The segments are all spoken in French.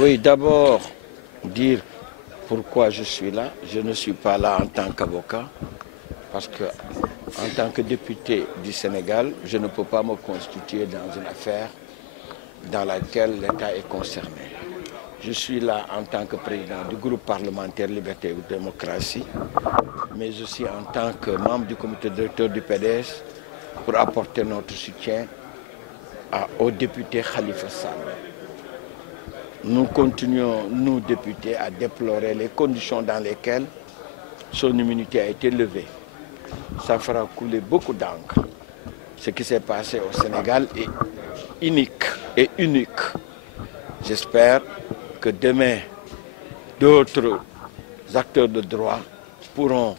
Oui, d'abord, dire pourquoi je suis là. Je ne suis pas là en tant qu'avocat, parce que en tant que député du Sénégal, je ne peux pas me constituer dans une affaire dans laquelle l'État est concerné. Je suis là en tant que président du groupe parlementaire Liberté et Démocratie, mais aussi en tant que membre du comité directeur du PDS pour apporter notre soutien au député Khalifa Sall. Nous continuons, nous députés, à déplorer les conditions dans lesquelles son immunité a été levée. Ça fera couler beaucoup d'encre. Ce qui s'est passé au Sénégal est unique. J'espère que demain, d'autres acteurs de droit pourront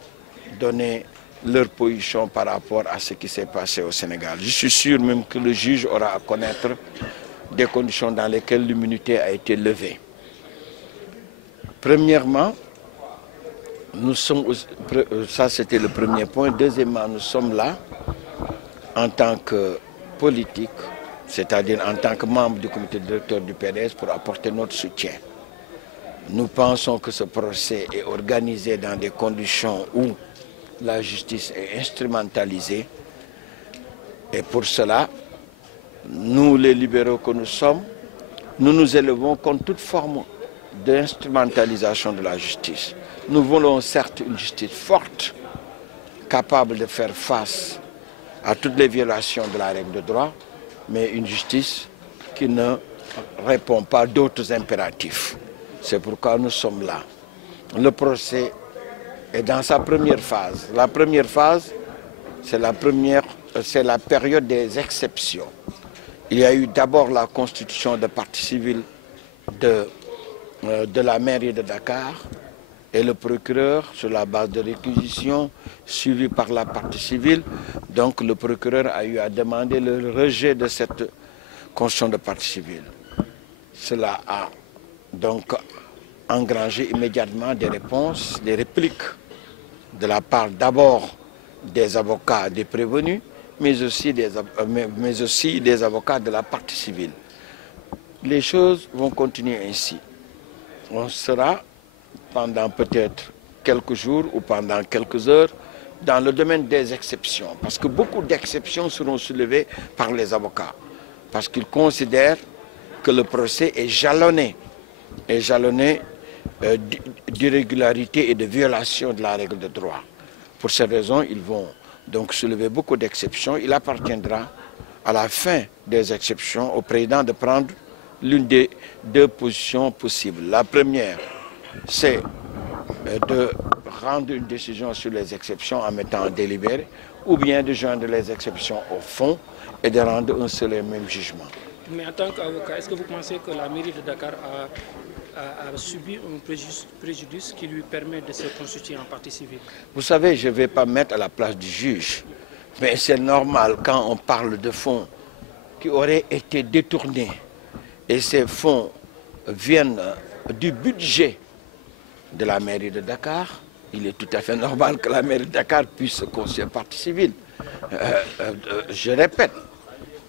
donner leur position par rapport à ce qui s'est passé au Sénégal. Je suis sûr même que le juge aura à connaître des conditions dans lesquelles l'immunité a été levée. Premièrement, ça c'était le premier point. Deuxièmement, nous sommes là en tant que politique, c'est-à-dire en tant que membre du comité directeur du PDS pour apporter notre soutien. Nous pensons que ce procès est organisé dans des conditions où la justice est instrumentalisée. Et pour cela, nous, les libéraux que nous sommes, nous nous élevons contre toute forme d'instrumentalisation de la justice. Nous voulons certes une justice forte, capable de faire face à toutes les violations de la règle de droit, mais une justice qui ne répond pas d'autres impératifs. C'est pourquoi nous sommes là. Le procès est dans sa première phase. La première phase, c'est la période des exceptions. Il y a eu d'abord la constitution de partie civile de la mairie de Dakar et le procureur, sur la base de réquisition, suivi par la partie civile. Donc le procureur a eu à demander le rejet de cette constitution de partie civile. Cela a donc engrangé immédiatement des réponses, des répliques de la part d'abord des avocats des prévenus, mais aussi des avocats de la partie civile. Les choses vont continuer ainsi. On sera pendant peut-être quelques jours ou pendant quelques heures dans le domaine des exceptions, parce que beaucoup d'exceptions seront soulevées par les avocats, parce qu'ils considèrent que le procès est jalonné d'irrégularités et de violations de la règle de droit. Pour ces raisons, ils vont donc soulever beaucoup d'exceptions. Il appartiendra à la fin des exceptions au président de prendre l'une des deux positions possibles. La première, c'est de rendre une décision sur les exceptions en mettant en délibéré, ou bien de joindre les exceptions au fond et de rendre un seul et même jugement. Mais en tant qu'avocat, est-ce que vous pensez que la mairie de Dakar a subi un préjudice qui lui permet de se constituer en partie civile? Vous savez, je ne vais pas mettre à la place du juge, mais c'est normal quand on parle de fonds qui auraient été détournés et ces fonds viennent du budget de la mairie de Dakar. Il est tout à fait normal que la mairie de Dakar puisse se constituer partie civile. Je répète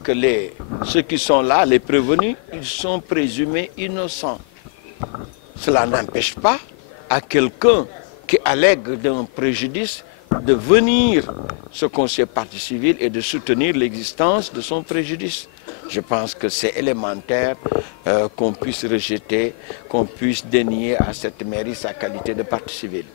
que ceux qui sont là, les prévenus, ils sont présumés innocents. Cela n'empêche pas à quelqu'un qui allègue d'un préjudice de venir se constituer partie civile et de soutenir l'existence de son préjudice. Je pense que c'est élémentaire qu'on puisse rejeter, qu'on puisse dénier à cette mairie sa qualité de partie civile.